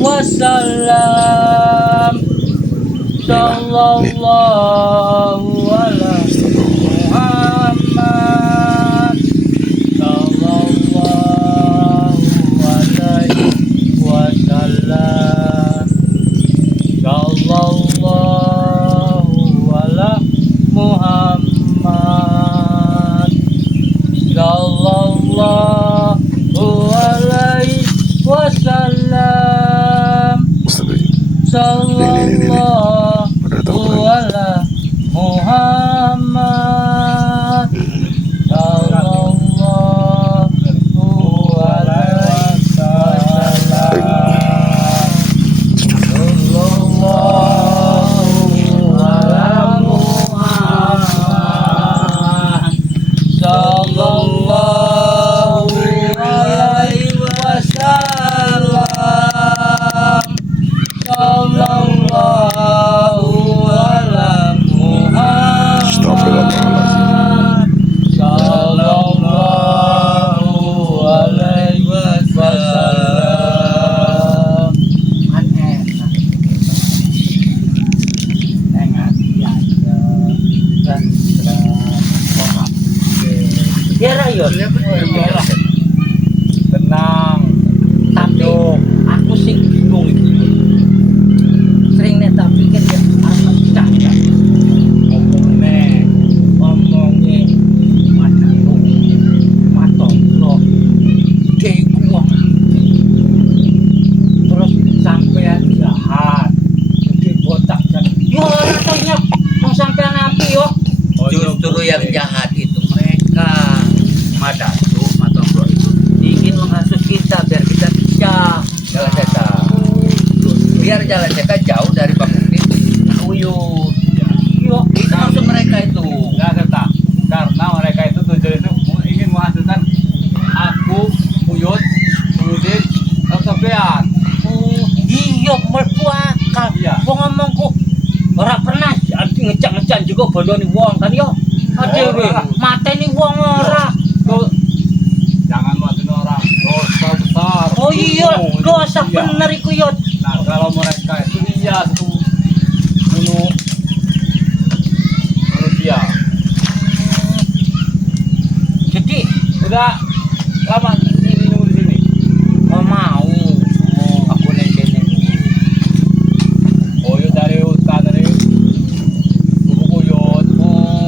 wasallam. Sallallahu alaihi Muhammad. Sallallahu alaihi wasallam. Sallallahu ala Muhammad. Sallallahu alaihi wasallam. Sallallahu ala Muhammad. Sallallahu alaihi wasallam. Sallallahu ala Muhammad. Sallallahu alaihi wasallam. Sallallahu ala Muhammad. Sallallahu alaihi wasallam. Aneh. Enak ya. Dan ya rayon. Tenang. Tapi aku sih bingung itu. Sering nih tak pikir ya apa cakap ngomongnya matong loh kayak gua terus sampean jahat jadi botak dan yo rasanya mau sampean api yo Justru yang jahat itu mereka. Madatu, Matonglo itu ingin menghasut kita biar kita bisa jalan ceka. Biar jalan ceka jauh dari Bang Udin, Uyut. yo Itu maksud mereka itu. Ya kata, karena mereka itu tujuan itu ingin menghasilkan aku, Uyut, Udin, dan Sofian. iya mlebu akal Iya. wong ngomongku ora pernah ngecak-ngecak juga bondone wong kan yo adewe Ora. mateni wong ora. Tuh, jangan mati orang, dosa besar. Oh iya, dosa Iya. bener iku yo. Nah kalau mereka itu iya itu bunuh manusia. Jadi Udah lama ini nunggu di sini. oh mau. Aku ning kene. Uyut dari hutan dari Bubuk Uyut.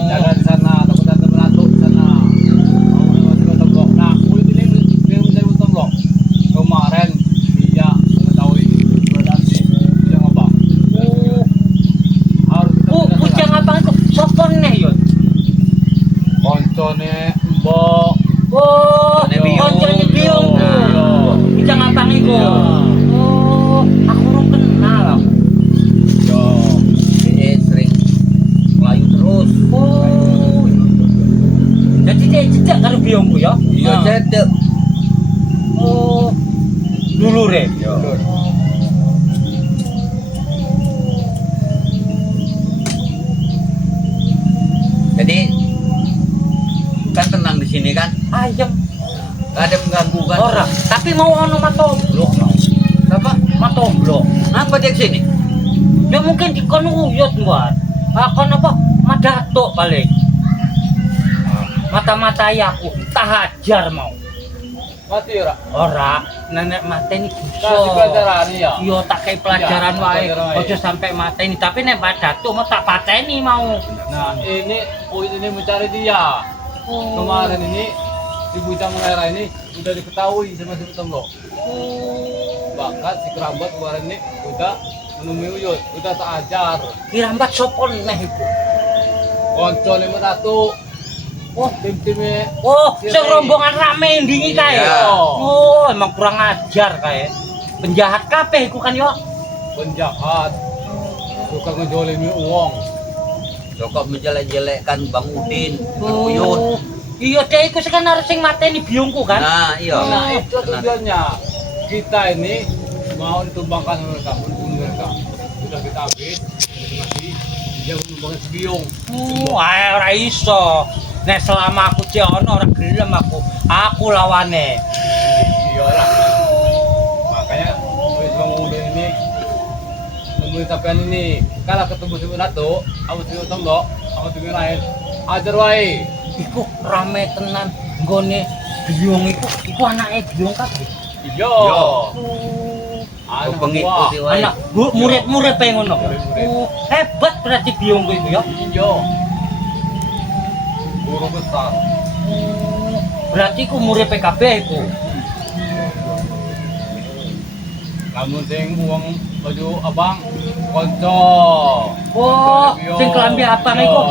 Jaga di sana, takut ada menantu di sana. Mau masuk ke tembok. Nah, Uyut ini dia mencari tembok. Kemarin dia mengetahui keberadaan si Bujang Abang. Harus kita tidak Bujang salah. abang itu sapa neh yo? Koncone mbok. Oh, Koncone Biung. koncone Biung. Iya. Bujang abang iku. Iya. Oh, aku ora kenal. Yo. Dia sering melayu terus. Oh. Jadi dia jejak karo Biungku ya? Iya cedek. Oh. Dulure. Yo. Jadi kan tenang di sini kan, Ayam gak ada mengganggu kan? ora, tapi mau ono matomblo mau. Apa? Matomblo. Apa dia kesini? Ya mungkin di kono uyut buat. Kon apa? Madatuk paling. Mata-matai aku, tak hajar mau. Mati ora. Ora, nenek mateni Kasih bisa. pelajaran ya. Yo tak kayak pelajaran Iya, wae. pelajaran wae. Ojo sampai mateni, tapi nek Madatuk mau tak pateni mau. Nah, ini Uyut ini mencari dia. Oh. Kemarin ini si Bujang Merah ini udah diketahui sama si Temlo. Bahkan si Kerambat kemarin ini udah menemui Uyut, udah tak ajar. Kirambat sopon neh iku. Konco 500. Oh, Tim-timnya oh, Sirene. sing rombongan rame ndingi kae. Iya. Oh, emang kurang ajar kae. Penjahat kabeh iku kan yo. penjahat, suka ngejolimi uang. Sokok menjelek-jelekkan Bang Udin, Oh. Uyut. Iya, deh iku sing harus sing mateni biungku kan. Nah, iya. Nah, itu Nah, tujuannya. Kita ini mau ditumbangkan mereka, membunuh mereka. Sudah kita habis, masih dia menumbangkan si biung. Ae ora iso. Nek selama aku cek ono ora gelem aku lawane. Iyalah. Makanya wis mau udah sampean ini kalau ketemu si Nato, aku si Tombo, aku si lain. Ajar wae. Iku rame tenan nggone biung iku anake biung kabeh. Iya. Anak pengikuti wae. Anak murid-murid pe ngono. Murid-murid. Hebat berarti biung ku itu ya. Iya. Guru besar. Berarti ku murid PKB iku. Lamun sing uang baju abang konco. Oh, sing kelambi abang iku.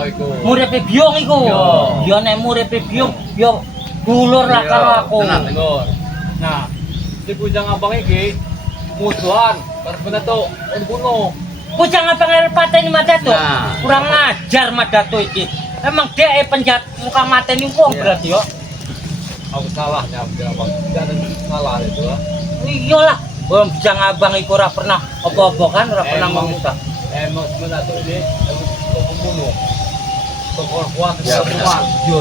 Murid biung iku. Iya. Ya nek murid biung ya dulur lah Iya, karo aku. tenang. Dengar. Nah, si bujang abang iki musuhan, karena bener tuh dibunuh. Bujang abang arep pateni Madato. Nah. Kurang ngajar Madato iki. Emang dia penjahat muka mateni wong Iya. berarti ya. Aku salahnya abang, jangan salah itu lah. Iyalah, wong bujang abang iku ora pernah apa-apa kan, ora pernah memusak. Emang sebenarnya tuh ini emang pembunuh. Kuat Ya, kuat. Yo.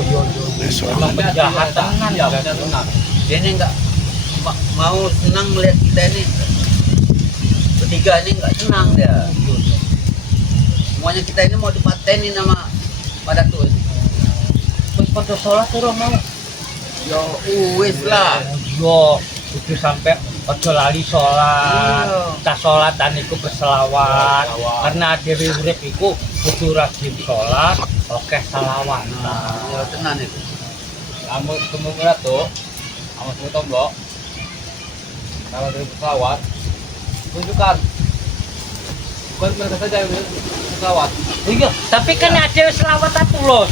Emang penjahat Iya, tenan. penjahat tenan. Dia ini enggak mau senang melihat kita ini. Bertiga ini enggak senang dia. Semuanya kita ini mau dipateni nama pada tuh. Wis padha salat ora mau. Yo wis lah. Yo, kudu sampe aja lali salat. Iya. Ta salatan iku berselawat. Berselawat. Karena dhewe urip iku kudu rajin salat, oke selawat. Ya tenan itu. Kamu ketemu tuh, kamu semua tombol. Kalau dari pesawat, tunjukkan. Bukan mereka saja yang pesawat. Iya, tapi kan ada selawat tulus.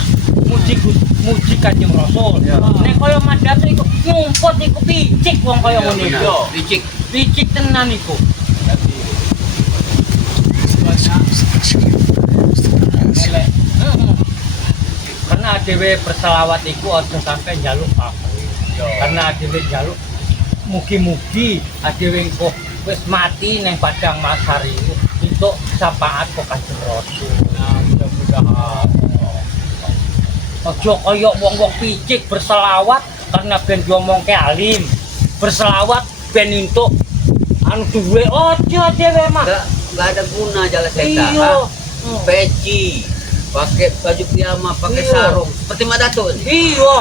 Muji Kanjeng Rasul. Iya. Nek kaya Madato iku ngumpet iku picik wong kaya ngono benar. iku. Licik. Picik tenan iku. Jadi, elek. Karena dhewe berselawat iku aja sampe njaluk apa. Yo. Karena dhewe njaluk mugi-mugi dhewe engko wis mati ning padang mahsyar iku entuk syafaat kok Kanjeng Rasul. Nah, mudah-mudahan. Aja kaya wong-wong picik berselawat karena ben diomongke alim. Berselawat ben entuk anu duwe aja dhewe mah. Enggak ada guna jalan setan. Iya. Peci, pakai baju piyama, pakai Iya. sarung, seperti Madato. Iya.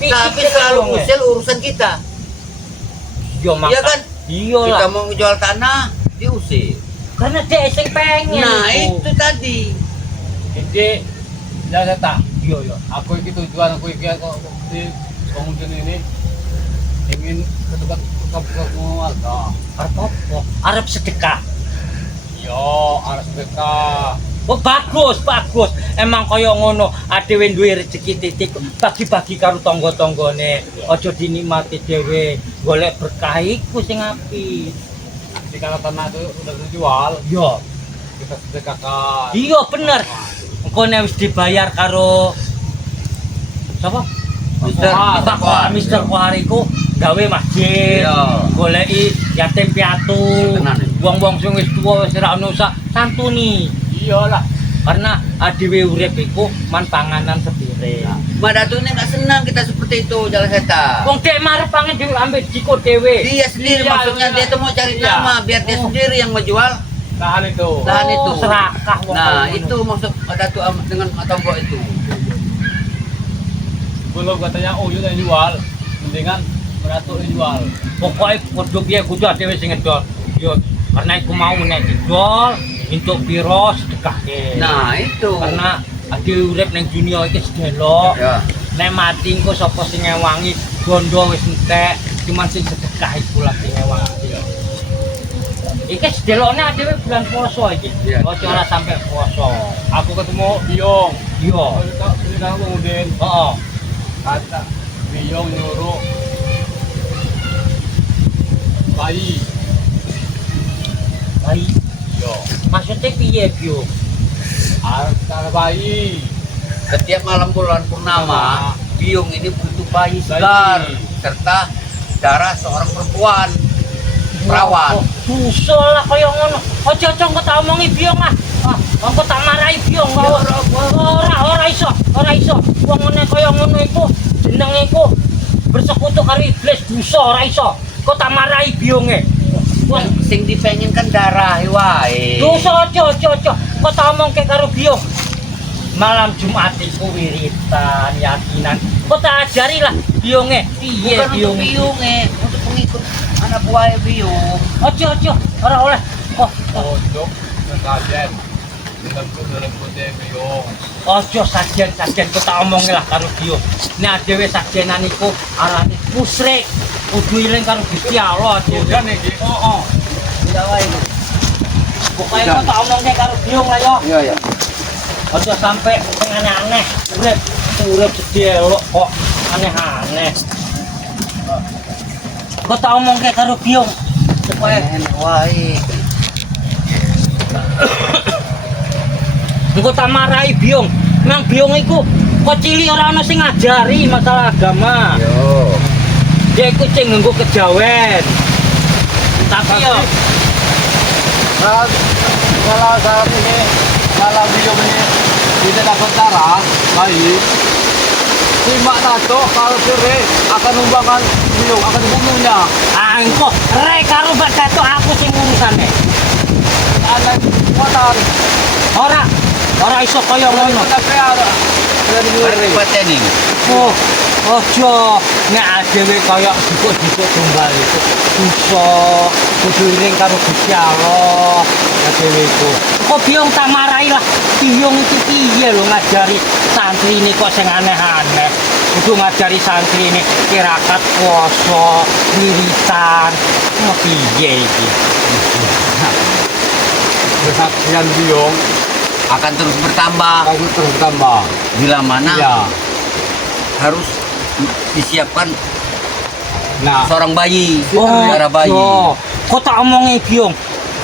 Tapi selalu usil urusan kita. Iya Iya kan? Iya Kita lah. mau jual tanah, diusir. Karena dia sing pengen. Nah itu tadi. Jadi, jangan tak. Iya. Aku iki tujuan aku iki kok di pengunjung ini ingin ke tempat buka warga. Arep apa? Arep sedekah. Yo, harus mereka. Oh bagus. Emang kaya ngono, adewe duwe rezeki titik bagi-bagi karo tangga-tanggane. Aja dinikmati dhewe, golek berkah iku sing apik. Nanti kalau tanah itu udah terjual, Yo. kita sedekahkan. Iya bener. Engko nek wis dibayar karo sapa? Mister Kohar iku gawe masjid. Iya. Goleki yatim piatu. Tenan, ya. Wong-wong sing wis tuwa wis ora ono sak santuni. Iyalah. Karena dhewe urip iku man panganan sedire. Madato ini nggak senang kita seperti itu jalan setan. Wong dek marep pangan dhewe ambek jiko dhewe. Dia sendiri Iya, maksudnya iya. dia tuh mau cari Iya. nama biar dia sendiri yang menjual. Tahan itu. Tahan itu. Serakah wong Nah kaya itu ngono. maksud Madato dengan Matombo itu. Belum katanya Uyun yang jual, mendingan Madato yang jual. Pokoke kudu piye kudu dhewe sing ngedol. Yo karena iku mau nek didol entuk piro sedekahke. Nah itu. karena dhewe urip ning dunia iki sedelok. Ya. Nek mati engko sapa sing ngewangi bondo wis entek, cuman sing sedekah iku lah sing ngewangi. Iki sedelokne dhewe bulan puasa iki. Iya. Ojo ora sampe puasa. Aku ketemu Biong. Iya. Ini kan kemudian Heeh. kata Biong nyuruh bayi. Bayi, Yo, maksudnya piye, Byo? ada bayi. Setiap malam bulan purnama, biung ini butuh bayi Bayi. segar serta darah seorang perempuan perawan. Dosa lah kaya ngono. Aja engko tak omongi Biong ah. Engko tak marahi Biong. Ora iso. Wong ngene kaya ngono iku jenenge iku bersekutu karo iblis dosa ora iso. Kok tak marahi Bionge. Wah, Sing dipengen kan darah wae. dosa ojo. Kok tak omong ke karo Biung. Malam Jumat iku wiritan, yakinan. Kok tak ajari lah Biunge. Piye Bukan untuk Biung? biung untuk pengikut anak buah biung. Ojo, ora oleh. Oh, Untuk sekalian lembut biung. ojo sajen kok tak omong lah karo Biung. Nek dhewe sajenan iku arane musyrik. Kudu iling karo Gusti Allah dhewe. Udah nih, Ki. Heeh. Tidak wae. Pokoknya kok tak omongnya karo Biung lah yo. Iya. Ojo sampai sing aneh-aneh. Urip sedih elok kok aneh-aneh. Kok tak omongke karo Biung supaya Enak wae. engko tak marahi Biung. Nang Biung iku kok cilik ora ana sing ngajari masalah agama. Yo. Dia iku sing nganggo kejawen. Tapi yo Kalau saat ini malam biung ini tidak dapat darah bayi, simak nato kalau sore akan numbangkan biung, akan dibunuhnya. ah engko rek karo badato aku sing urusane. Ada kekuatan. Ora iso kaya ngono. Tapi ada dari Mari pateni. Oh, ojo nek dhewe kaya dikuk-dikuk tumbal itu dosa kudu iring karo Gusti Allah. Ya dhewe iku. Kok Biung tak marahi lah. Biung iki piye lho ngajari santri ini kok sing aneh-aneh. Kudu ngajari santri ini tirakat puasa, wiritan. Mau piye iki? kesaksian biung Akan terus bertambah aku terus tambah. bila mana Ya. harus disiapkan Nah, seorang bayi, darah bayi. Oh, kok tak omongi Biung?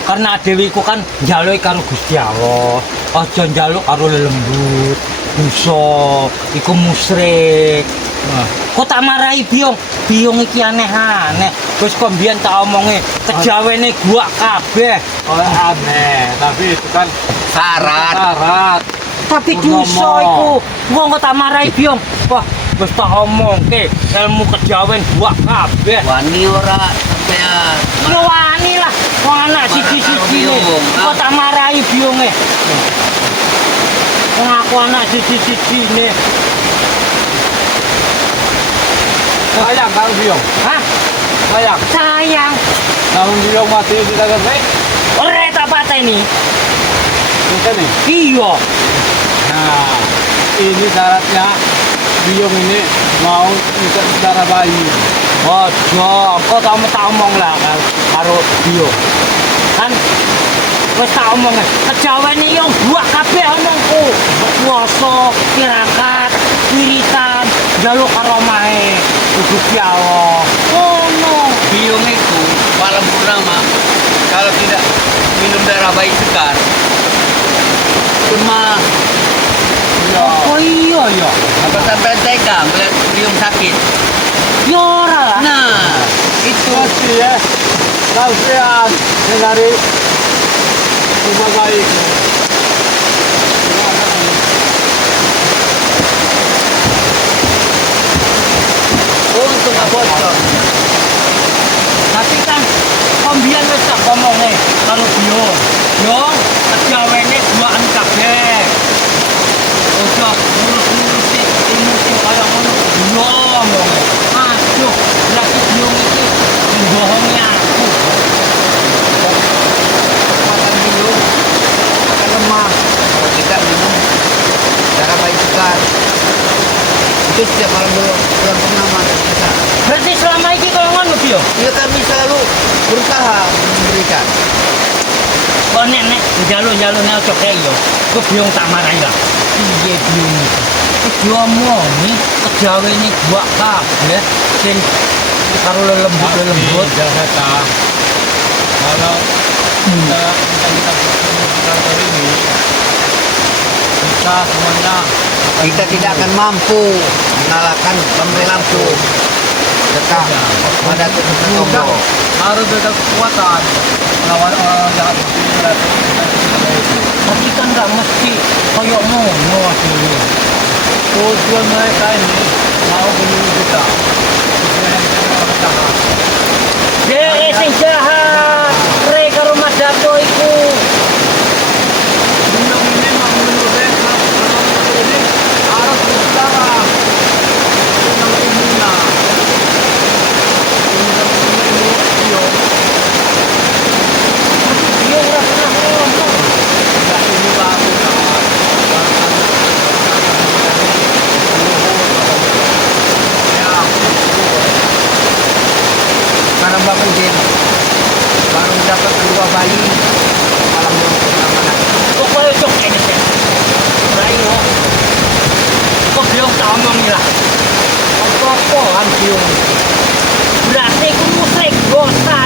Karena dhewe iku kan njaluk karo Gusti Allah. Aja njaluk karo lelembut. Dosa, iku musyrik. Nah, kok tak marahi Biung? Biung iki aneh-aneh. Wis kok mbiyen tak omongi kejawene gua kabeh. oleh aneh, tapi itu kan Syarat. syarat. Tapi Purnomo. dosa iku. Wong kok tak marahi Biung. Wah, wis tak omongke ilmu kejawen gua kabeh. Wani ora sampean. Ya wani lah, wong anak siji-siji Marah karo Biung. kok tak marahi Biunge. Wong aku anak siji-siji ne. Sayang kalau biung, Hah? sayang. Sayang. Namun biung mati tidak selesai, Ora tak pateni. bukan nih. Iya. Nah, ini syaratnya biung ini mau ikut darah bayi. Ojo, kok tak omong lah karo Biung. Kan wis tak omong kejawene yo buak kabeh omongku. Puasa, tirakat, wiritan, njaluk karo omahe Gusti Allah. Ngono. Biung itu malam purnama kalau tidak minum darah bayi segar cuma Ya, Oh iya ya. apa sampai tega melihat biung sakit. Ya ora lah. Nah, itu pasti ya. Kasihan dari rumah bayi. untung nggak bocor. Tapi kan pembian wis tak omongne karo Biung. Biung, kejawene duaan kabeh. Ojo ngurus-ngurusi sing kaya ngono. Yo omongne. Aduh, lagi Biung iki bohongi aku. Makan biung akan lemah kalau tidak minum darah bayi segar. Itu setiap malam bulan purnama bisa. Berarti selama ini kalau ngono Biung. Ya kami selalu berusaha memberikan. Kok nenek njaluk-njaluk nek ojo kaya yo. Kok Biung tak marahi lah. Piye Biung iki? Wis diomongi kejawene gua kabeh sing karo lembut-lembut. Jakarta. Kalau kita ini bisa semuanya Kita tidak akan mampu mengalahkan pemberi lampu. Tetap pada keputusan juga Allah. harus ada kekuatan lawan orang jahat itu. Tapi kan nggak mesti kaya ngono asline. Tujuan mereka ini mau bunuh kita. Supaya kita orang jahat. Dia sing jahat.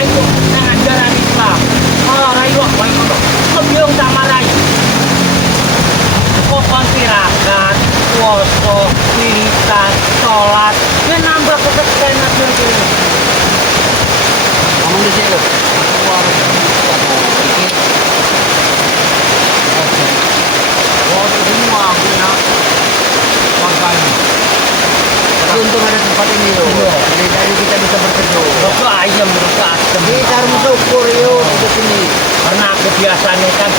rayu nang ajaran Islam. Kalau rayu koyo ngono. Kebiung sama rayu. Kokon tirakat, puasa, wiritan, sholat, ya nambah ketetenan dhewe. Ngomong di sini. Aku harus ini. Oh, semua punya makanya. Tapi untung ada tempat ini yo. Jadi dari kita bisa berteduh. Rasa ayam, rasa asem. Kita harus syukur yo di sini. Karena aku biasanya kan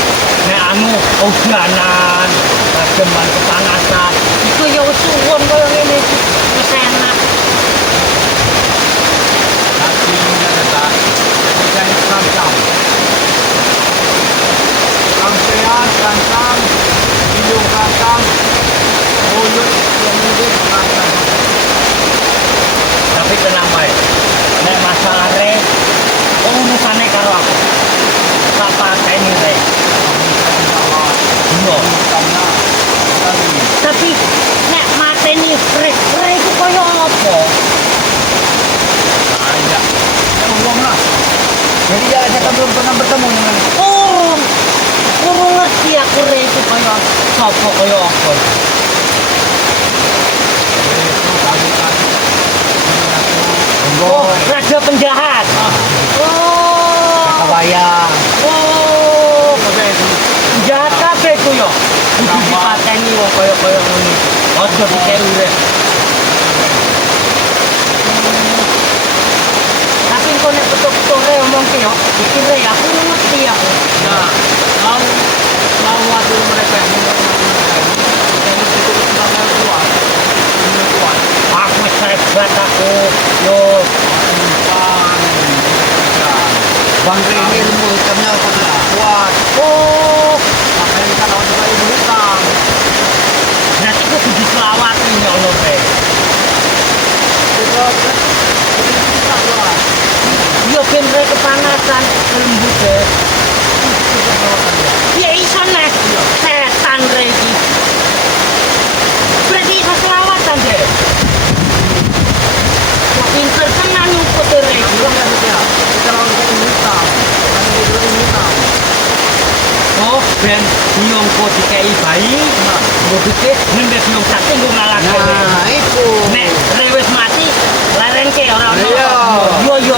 nek anu hujanan, kademan kepanasan. Itu ya wis suwon koyo ngene iki. Wis enak. Tapi ini ada kita ini kantang. Kampean, kantang, hidung kantang, mulut yang mungkin kantang. Tapi tenang wae. Nek masalah re, urusane karo aku. Tak pateni re. Yo. Tapi nek mateni re itu koyo apa? Ada. Uang lah. Jadi ya saya kan belum pernah bertemu dengan Oh, kurang ngerti aku re itu koyo sapa koyo apa. Oh, raja penjahat. Oh, kebayang. oh, penjahat kabeh ku yo. Kudu dipateni wong koyo-koyo ngene. Ojo dikeru rek. Tapi kok nek betul-betul re omong ki yo, iki re aku ngerti aku. Nah, mau waktu mereka ini itu sebagai kuat. Aku wis hebat aku. Yo, Bang ini ilmu hitamnya sangat kuat. oh, Makanya kita lawan dengan ilmu hitam. nanti ku kudu selawati ya Allah re. Kita kuat. Yo ben re kepanasan lembut deh. Ya iso nek setan re iki. Berarti iso selawatan deh. Wah, pinter tenan nyumput re. Belum ya kita. Kita lawan dengan ilmu hitam. Karena itu ilmu hitam. Oh, ben nyongko dikai bayi. Nggo pikir ngendhe nyong sakti nggo ngalahke. Nah, itu. Nek re wis mati, lerenke ora ono. Iya. Yo.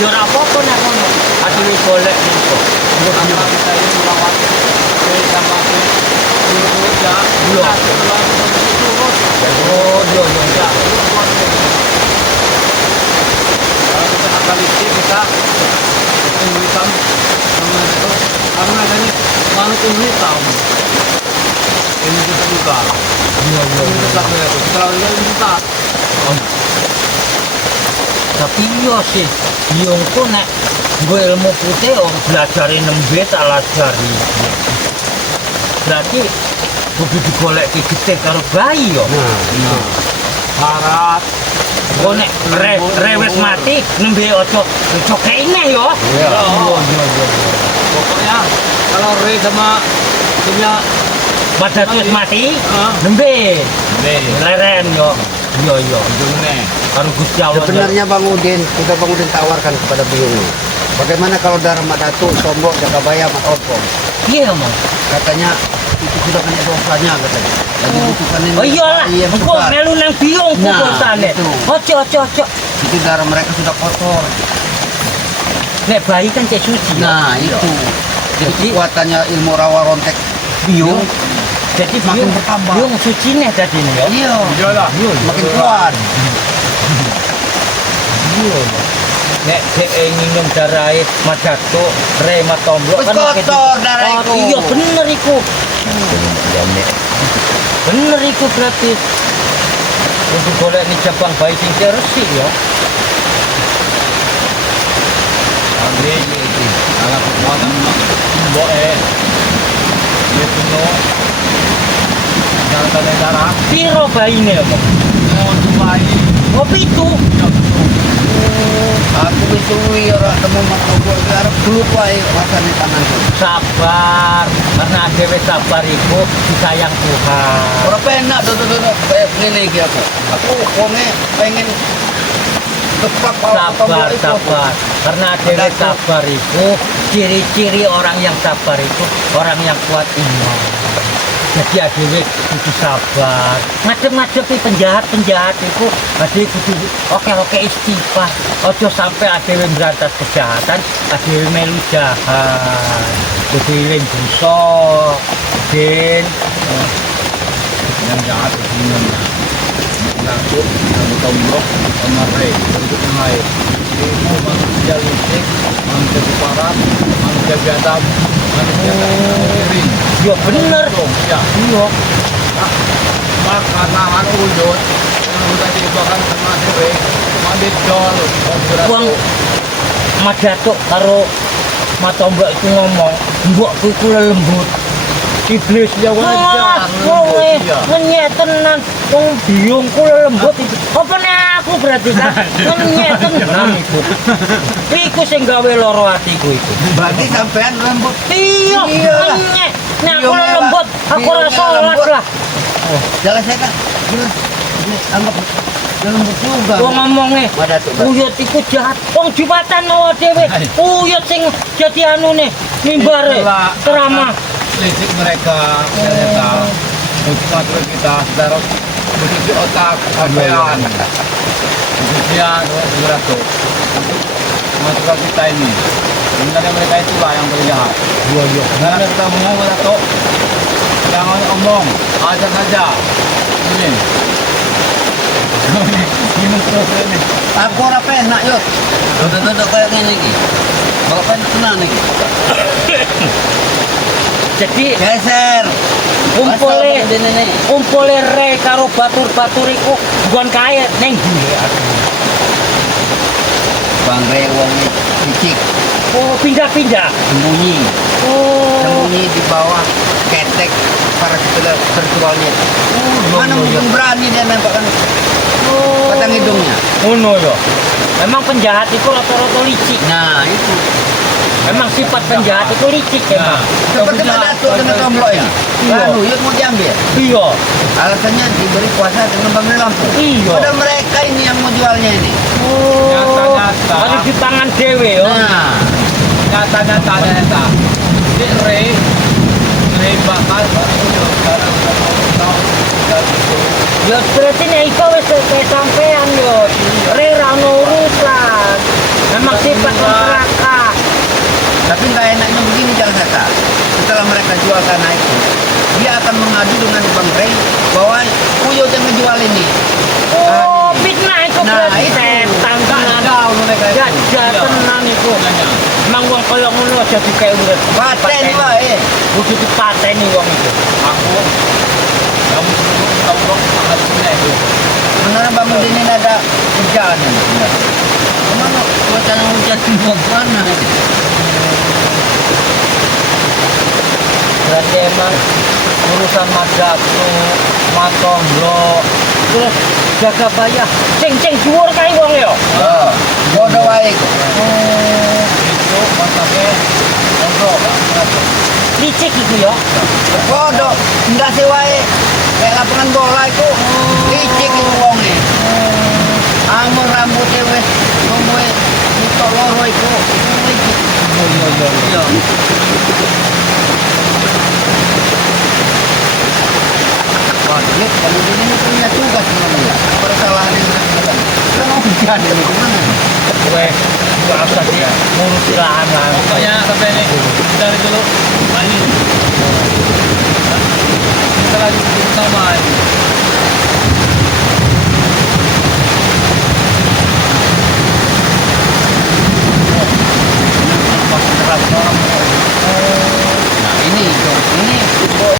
Yo ora apa-apa nek ngono. Ati wis golek nyongko. Tanpa kita ini melawat kita masih dulu ya. Iya. Oh, yo. Kalau kita akalisti kita ilmu hitam sama itu karena adanya makhluk ilmu hitam ini kita juga Yo. ilmu hitam itu kita lawan ilmu hitam. Tapi yo sih, nyongko nek nggo ilmu putih om belajari nembe tak lajari. Berarti kudu digoleki getih karo bayi yo. Nah, syarat Oh nek re wis mati nembe ojo kene yo. Iya. Yo. pokoknya kalau Ray sama timnya Pada wis mati Heeh. nembe leren yo. Yo. ujungnya Karo Gusti Allah. Sebenarnya Bang Udin, kita Bang Udin tawarkan kepada Biung. Bagaimana kalau Dharma Datu, Sombok, Jakabaya, Mat Opong? Iya, Mas. Katanya itu sudah kena dosanya katanya. Lagi butuhkan ini. Oh iyalah, Iya, engko besar. melu nang biung ku Nah, kotane. itu. Ojo. Itu darah mereka sudah kotor. Nek bayi kan cek suci. Nah, itu. Jadi Jadi- kekuatannya ilmu rawa rontek biung. Jadi Makin biung bertambah. biung sucine tadi nih yo. Iya, iyalah makin kuat. Nek dhek nginum darahe Madato, Re Matomblo Wis kotor darah iku. Iya bener iku. Bener iku berarti. Untuk golek nih cabang bayi sing resik yo. Ambil ini ala kekuatan mbok dia penuh darah Piro bayine yo. mau bayi Oh pitu. Aku wisuwi ora temu Mat Opong arep dulu wae rasane tanganku. Sabar, karena dhewe sabar iku disayang Tuhan. Ora penak kayak ngene iki aku. Aku wonge pengen Tepak sabar. Karena dewe sabar itu ciri-ciri orang yang sabar itu orang yang kuat iman. Jadi adewe kudu sabar. Ngadep-ngadepi penjahat itu adewe kudu oke istighfar. Ojo sampai adewe berantas kejahatan, adewe melu jahat. Kudu eling dosa. Den yang jahat begini mengaku kamu tombrok kemarin untuk naik ilmu manusia listrik manusia kuparat manusia biadab manusia kering ya bener ya iya maka nahan ujud udah dibakar sama dewe mandit dol uang madatuk karo matombak itu ngomong mbok kuku lembut iblis ya wajar ngenyek tenan wong biung kula lembut itu apa nek aku berarti kan ngenyek tenan iku sing gawe loro atiku iku Berarti sampean lembut. iya ngenyek nek aku Iya, lembut aku iya, ora salat lembut. lah Jalan saya kan. Anggap lembut juga. wong ngomongnya Madatuk. uyut iku jahat wong jumatan mau dhewe uyut sing jadi anune mimbare ceramah listrik mereka ternyata untuk ngatur kita saudara posisi otak sampean posisian beratur untuk mengatur kita ini sebenarnya mereka itulah yang berjahat karena kita ngomong beratur jangan omong aja saja ini minum terus ini Aku ora penak yo. Duduk kayak ngene iki. Bapak tenang nih. jadi Geser. umpule re karo batur-batur iku bukan kaya neng duwe aku. Bang Re wong cicik Oh, pindah-pindah. sembunyi. Oh. Sembunyi di bawah ketek para virtualnya. Mana mungkin berani dia nampakkan Oh. batang hidungnya. Ngono yo. Memang penjahat itu rata-rata licik. Nah, itu. Memang sifat penjahat itu licik Nah, emang. Seperti Madatuk dengan tomblok ini. Iya. Lalu yuk mau diambil. Iya. Alasannya diberi kuasa dengan Bang Lampung. Iya. Pada mereka ini yang mau jualnya ini. Oh. Nyata-nyata. Ada di tangan dewe yo. Nah, nyata si Re bakal sekarang tahun Ya berarti nek iku wis kayak sampean yo. Re ra ono urusan. Memang sifat masyarakat. tapi nggak enaknya begini Jal Sata. Setelah mereka jual tanah itu, dia akan mengadu dengan Bang Rey bahwa Uyo yang ngejual ini. Oh, fitnah itu Nah, berarti itu. setan tenan. jauh mereka itu. Gajah Iya. tenan iku. Makanya. Emang wong kaya ngono aja dikae urip. Paten wae. Kudu dipateni wong itu. Aku kamu sebelum tahu dong sangat punya itu. Sebenarnya Bang Udin ini ada kerjaan ini. Kemana wacana hujan mau mana? Berarti emang urusan madatu, matomblo, terus jaga bayah, ceng dhuwur kae wong yo. Bodoh wae. Itu masaknya untuk Licik iku yo. Bodoh, enggak sih wae. Kayak lapangan bola itu licik itu wong nih. Amur rambutnya wes ngomwe itu loro itu licik. Iya. Wajib kalau ini punya tugas sebenarnya. Persalahan yang bersangkutan. Kan hujan ini gimana? Kowe ora usah sih ngurus lahan lah. pokoknya sampai ini dari itu